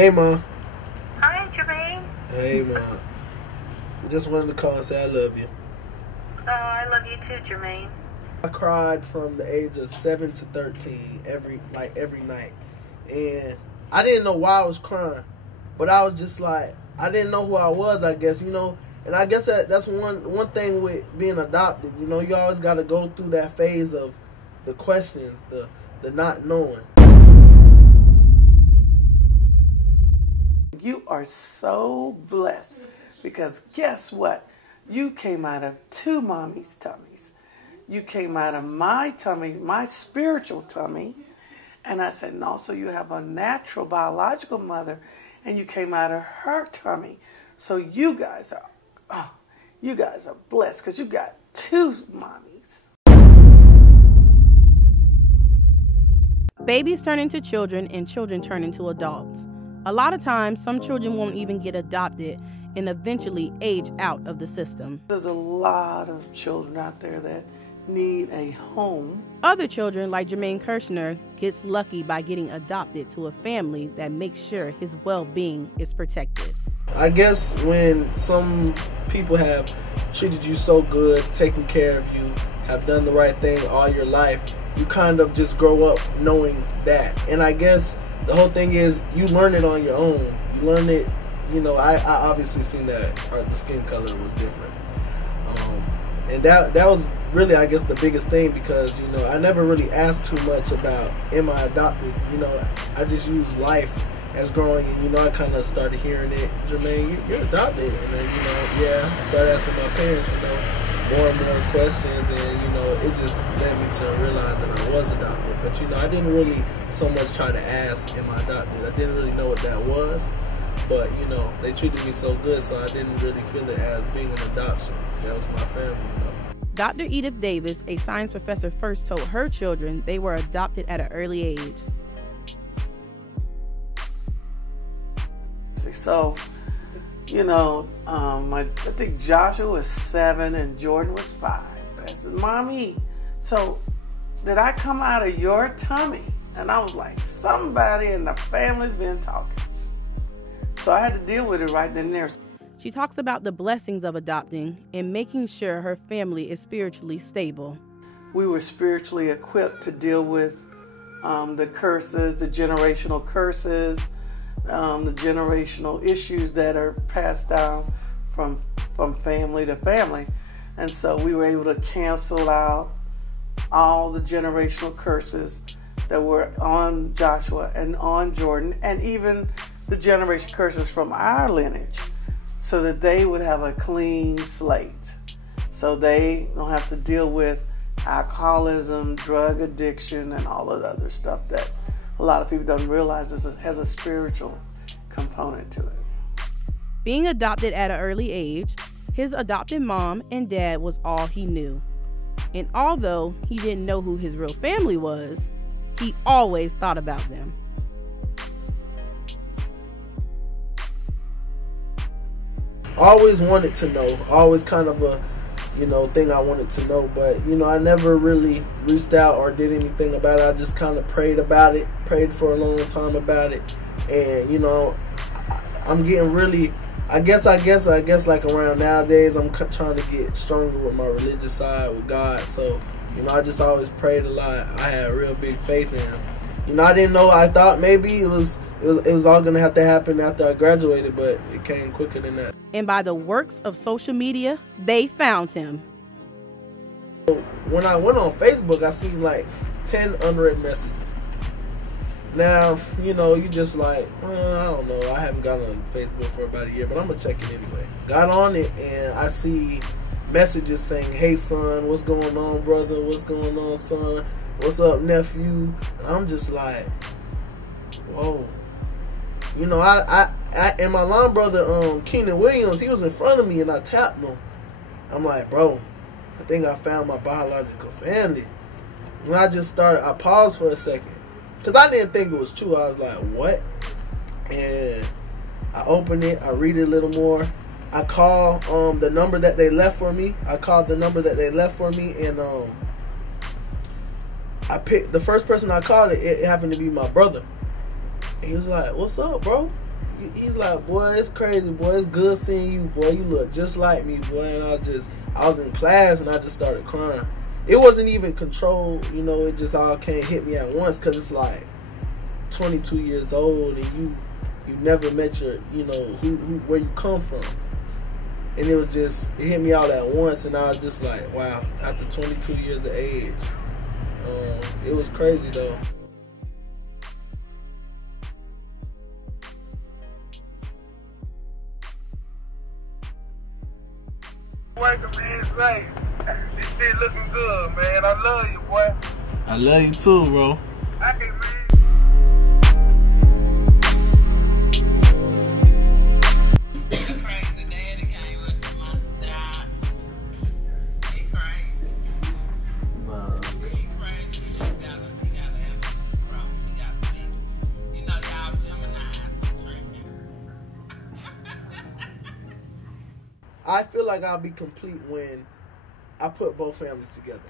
Hey, Ma. Hi, Jermaine. Hey, Ma. Just wanted to call and say I love you. Oh, I love you too, Jermaine. I cried from the age of 7 to 13 every night. And I didn't know why I was crying. But I was just like, I didn't know who I was, I guess, you know. And I guess that's one thing with being adopted. You know, you always got to go through that phase of the questions, the not knowing. You are so blessed because guess what? You came out of two mommies' tummies. You came out of my tummy, my spiritual tummy. And I said, no, so you have a natural biological mother and you came out of her tummy. So you guys are blessed because you got two mommies. Babies turn into children and children turn into adults. A lot of times, some children won't even get adopted and eventually age out of the system. There's a lot of children out there that need a home. Other children, like Jermaine Kirshner, gets lucky by getting adopted to a family that makes sure his well-being is protected. I guess when some people have treated you so good, taken care of you, have done the right thing all your life, you kind of just grow up knowing that. And I guess the whole thing is you learn it on your own. You learn it, you know, I obviously seen that the skin color was different. And that was really, I guess, the biggest thing because, you know, I never really asked too much about, am I adopted? You know, I just used life as growing and, you know, I kind of started hearing it, Jermaine, you're adopted. And then, you know, yeah, I started asking my parents, you know, more and more questions and, you know, it just led me to realize that I was adopted. But, you know, I didn't really so much try to ask, am I adopted? I didn't really know what that was. But, you know, they treated me so good, so I didn't really feel it as being an adoption. That was my family, you know. Dr. Edith Davis, a science professor, first told her children they were adopted at an early age. So, you know, I think Joshua was 7 and Jordan was 5. I said, Mommy, so did I come out of your tummy? And I was like, somebody in the family's been talking. So I had to deal with it right then and there. She talks about the blessings of adopting and making sure her family is spiritually stable. We were spiritually equipped to deal with the curses, the generational curses, the generational issues that are passed down from family to family. And so we were able to cancel out all the generational curses that were on Joshua and on Jordan, and even the generation curses from our lineage, so that they would have a clean slate. So they don't have to deal with alcoholism, drug addiction, and all of the other stuff that a lot of people don't realize has a spiritual component to it. Being adopted at an early age, his adopted mom and dad was all he knew. And although he didn't know who his real family was, he always thought about them. Always wanted to know, always kind of a, you know, thing I wanted to know, but, you know, I never really reached out or did anything about it. I just kind of prayed about it, prayed for a long time about it, and, you know, I'm getting really, I guess like around nowadays, I'm trying to get stronger with my religious side with God, so, you know, I just always prayed a lot. I had a real big faith in Him. You know, I didn't know, I thought maybe it was all going to have to happen after I graduated, but it came quicker than that. And by the works of social media, they found him. When I went on Facebook, I seen like 10 unread messages. Now, you know, you just like, I don't know, I haven't gotten on Facebook for about a year, but I'm going to check it anyway. Got on it, and I see messages saying, hey, son, what's going on, brother? What's going on, son? What's up, nephew? And I'm just like, whoa. You know, I and my line brother, Keenan Williams, he was in front of me, and I tapped him. I'm like, bro, I think I found my biological family. And I paused for a second, because I didn't think it was true. I was like, what? And I opened it, I read it a little more. I call the number that they left for me. And I picked the first person I called. It happened to be my brother. And he was like, "What's up, bro?" he's like, boy, it's crazy, boy, it's good seeing you, boy, you look just like me, boy. And I was in class and I just started crying. It wasn't even controlled, you know, it just all came hit me at once, because it's like 22 years old and you never met your, you know, where you come from. And it was just, it hit me all at once, and I was just like, wow, after 22 years of age. It was crazy though. Working, man, it's great. This shit looking good, man. I love you, boy. I love you too, bro. I can, man. Crazy daddy came up to my job. He crazy. Nah. He crazy. He gotta have a problem. He gotta fix. You know, y'all Geminis be tripping. I feel like I'll be complete when I put both families together.